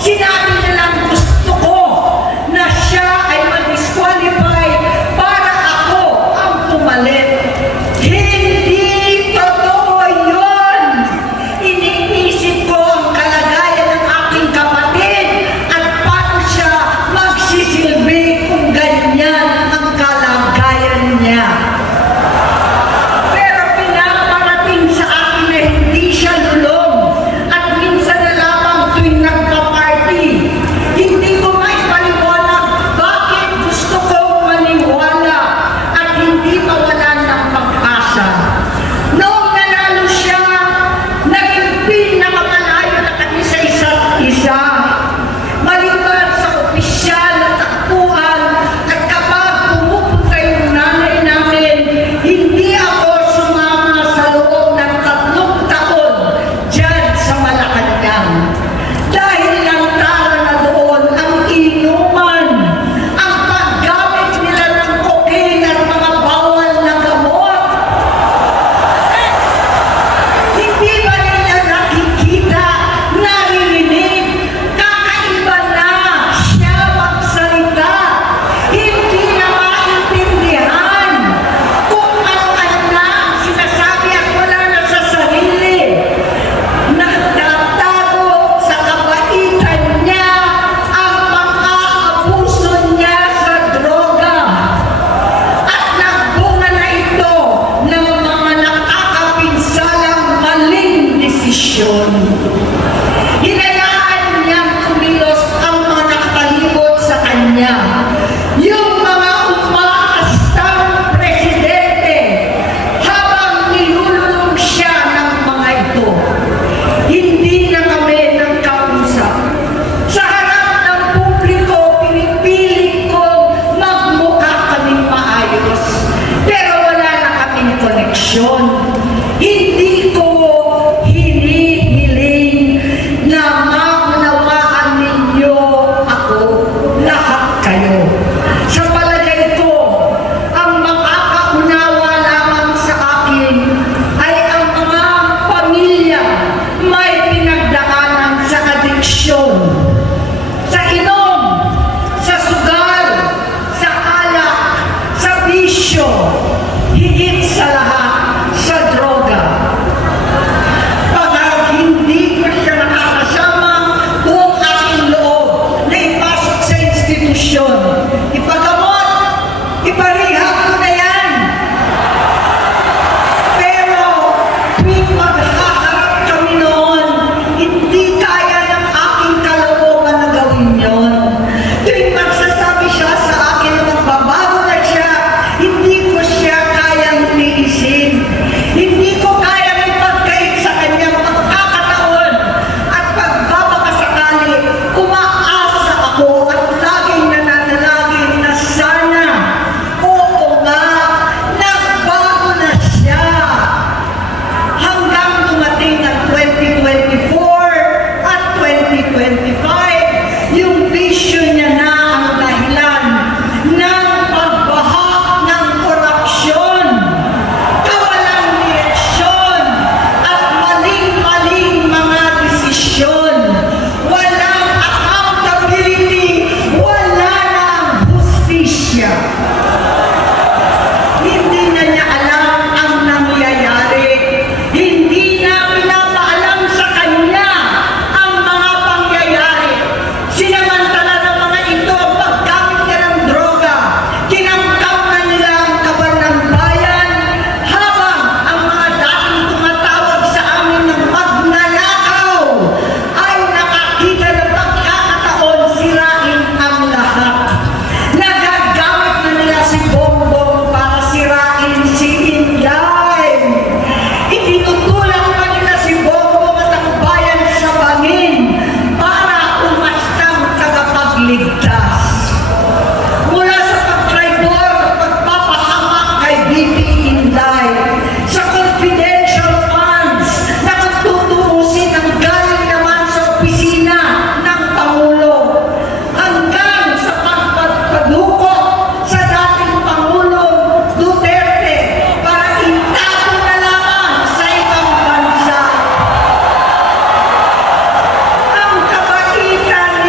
Sinabi niya lang, gusto ko na siya ay mag-disqualify para ako ang pumalit. Hindi totoo yun! Iniisip ko ang kalagayan ng aking kapatid at paano siya magsisilbi kung ganyan ang kalagayan niya. Pero pinaparating sa akin na hindi siya lulong at minsan na lamang tuwing nagpa-party. Hindi ko maipaliwanag bakit gusto kong maniwala at hindi mawalan ng pag-asa. Noong nanalo siya, naging pinakamalayo na kami sa isa't isa. Maliban sa opisyal na takbuhan at kapag pumupunta yung nanay namin, hindi ako sumama sa loob ng 3 taon dyan sa Malacanang. Dahil lantaran na doon ang inuman, ang paggamit nila ng cocaine at mga bawal na gamot. Hindi ba nila nakikita, naririnig, kakaiba na siya magsalita? Hindi na maintindihan kung ano-ano na ang sinasabi at wala na sa sarili. Nagtatago sa kabaitan niya ang pang-aabuso niya sa droga. At nagbunga na ito ng mga nakakapinsalang maling desisyon. Hinayaan niyang kumilos ang mga nakakalibot sa kanya. Yung mga umaastang presidente habang nilulunong siya ng mga ito. Hindi na kami nagkausap. Sa harap ng publiko, pinipilit kong magmukha kaming maayos. Pero wala na kaming koneksyon. Hindi ko hinihiling na maunawaan ninyo ako, lahat kayo. Sa palagay ko, ang makakaunawa lamang sa akin ay ang mga pamilya may pinagdaanan sa adiksyon, sa inom, sa sugal, sa alak, sa bisyo, higit sa lahat, sa droga. Pagkat hindi ko siya nakakasama buong aking loob na ipasok sa institusyon, ipagamot, iparehab ko na yan. Pero tuwing maghaharap kami noon, hindi kaya ng aking kalooban na gawin yun. Tuwing magsasabi siya sa akin na magbabago na siya, hindi ko siya kayang tiisin. Hindi ko kayang ipagkait sa kanyang pagkakataon at pagbabakasakali, umaasa ako at laging nananalangin na sana, oo nga, nagbago na siya. Hanggang dumating ang 2024 at 2025, yung bisyo niya na ang dahilan ng pagbahak ng korupsyon, kawalang direksyon, at maling-maling mga desisyon. Walang accountability, wala nang hustisya. Hindi na niya alam ang nangyayari. Hindi na pinapaalam sa kanya ang mga pangyayari. Sinamantala ng mga ito ang paggamit niya ng droga. Kinamkam na nila ang kaban ng bayan habang ang mga dating tumatawag sa amin ng magnanakaw ay nakakita ng pagkakataon sirain ang lahat. Nagagamit na nila si Bongbong para sirain si Inday. Itinutulak pa nila si Bongbong at ang bayan sa bangin para umastang tagapagligtas. Mula sa pagtraidor at pagpapahamak kay BP Inday, sa confidential funds na tutuusin ang galing naman sa opisina ng Pangulo, hanggang sa pagpadukot sa dating Pangulong Duterte para itago na lamang sa ibang bansa. Ang kabaitan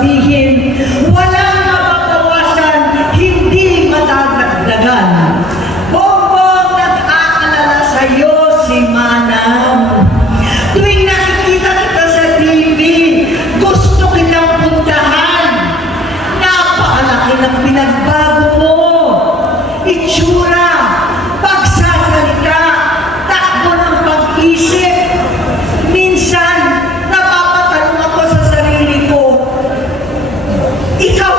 sabihin, walang mababawasan, hindi madadagdagan. Bongbong, nag-aalala sa'yo si Manang. Tuwing nakikita kita sa TV, gusto kitang puntahan. Napakalaki ng pinagbago mo. Itsura, pagsasalita, takbo ng pag-isip. Minsan, napapatanong ako sa sarili ko, ikaw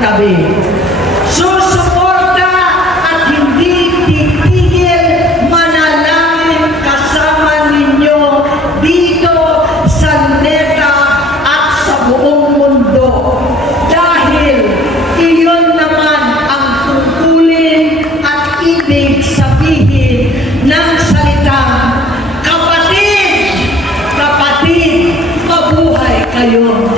tabi. Susuporta at hindi titigil manalangin kasama ninyo dito sa NECA at sa buong mundo. Dahil iyon naman ang tungkulin at ibig sabihin ng salitang kapatid, kapatid, mabuhay kayo.